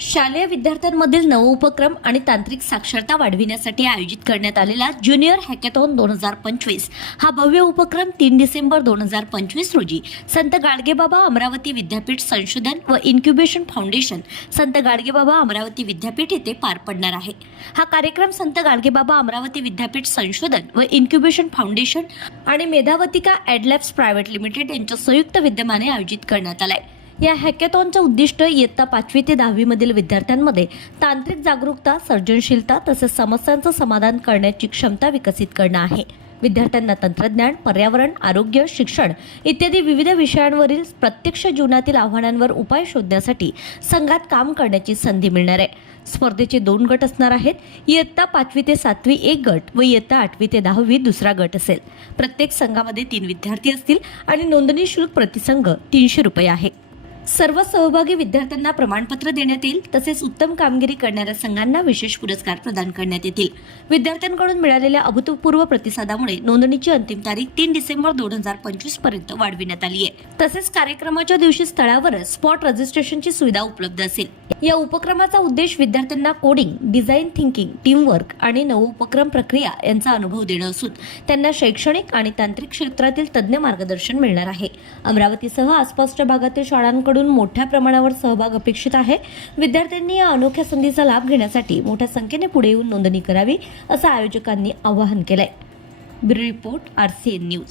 शालेय विद्यार्थ्यांमधील नवोपक्रम आणि तांत्रिक साक्षरता वाढविण्यासाठी आयोजित करण्यात आलेला ज्युनियर हॅकेथॉन दोन हजार पंचवीस. हा भव्य उपक्रम तीन डिसेंबर दोन हजार पंचवीस रोजी संत गाडगेबाबा अमरावती विद्यापीठ संशोधन व इन्क्युबेशन फाउंडेशन संत गाडगेबाबा अमरावती विद्यापीठ येथे पार पडणार आहे. हा कार्यक्रम संत गाडगेबाबा अमरावती विद्यापीठ संशोधन व इन्क्युबेशन फाउंडेशन आणि मेधावतिका ॲडलॅब्स प्रायव्हेट लिमिटेड यांच्या संयुक्त विद्यमाने आयोजित करण्यात आला आहे या हॅकेथॉनचं उद्दिष्ट इयत्ता पाचवी ते दहावीमधील विद्यार्थ्यांमध्ये तांत्रिक जागरूकता सर्जनशीलता तसेच समस्यांचं समाधान करण्याची क्षमता विकसित करणं आहे. विद्यार्थ्यांना तंत्रज्ञान पर्यावरण आरोग्य शिक्षण इत्यादी विविध विषयांवरील प्रत्यक्ष जीवनातील आव्हानांवर उपाय शोधण्यासाठी संघात काम करण्याची संधी मिळणार आहे. स्पर्धेचे दोन गट असणार आहेत. इयत्ता पाचवी ते सातवी एक गट व इयत्ता आठवी ते दहावी दुसरा गट असेल. प्रत्येक संघामध्ये तीन विद्यार्थी असतील आणि नोंदणी शुल्क प्रतिसंघ तीनशे रुपये आहे. सर्व सहभागी विद्यार्थ्यांना प्रमाणपत्र देण्यात येईल तसेच उत्तम कामगिरी करणाऱ्या संघांना विशेष पुरस्कार प्रदान करण्यात येतील. विद्यार्थ्यांकडून मिळालेल्या अभूतपूर्व प्रतिसादामुळे नोंदणीची अंतिम तारीख तीन डिसेंबर दोन हजार पंचवीसपर्यंत वाढविण्यात आली आहे. तसेच कार्यक्रमाच्या दिवशी स्थळावरच स्पॉट रजिस्ट्रेशनची सुविधा उपलब्ध असेल. या उपक्रमाचा उद्देश विद्यार्थ्यांना कोडिंग डिझाईन थिंकिंग टीमवर्क आणि नवोपक्रम प्रक्रिया यांचा अनुभव देणं असून त्यांना शैक्षणिक आणि तांत्रिक क्षेत्रातील तज्ज्ञ मार्गदर्शन मिळणार आहे. अमरावतीसह आसपासच्या भागातील शाळांकडून मोठ्या प्रमाणावर सहभाग अपेक्षित आहे. विद्यार्थ्यांनी या अनोख्या संधीचा लाभ घेण्यासाठी मोठ्या संख्येने पुढे येऊन नोंदणी करावी असं आयोजकांनी आवाहन केलंय. Bureau report R C N news.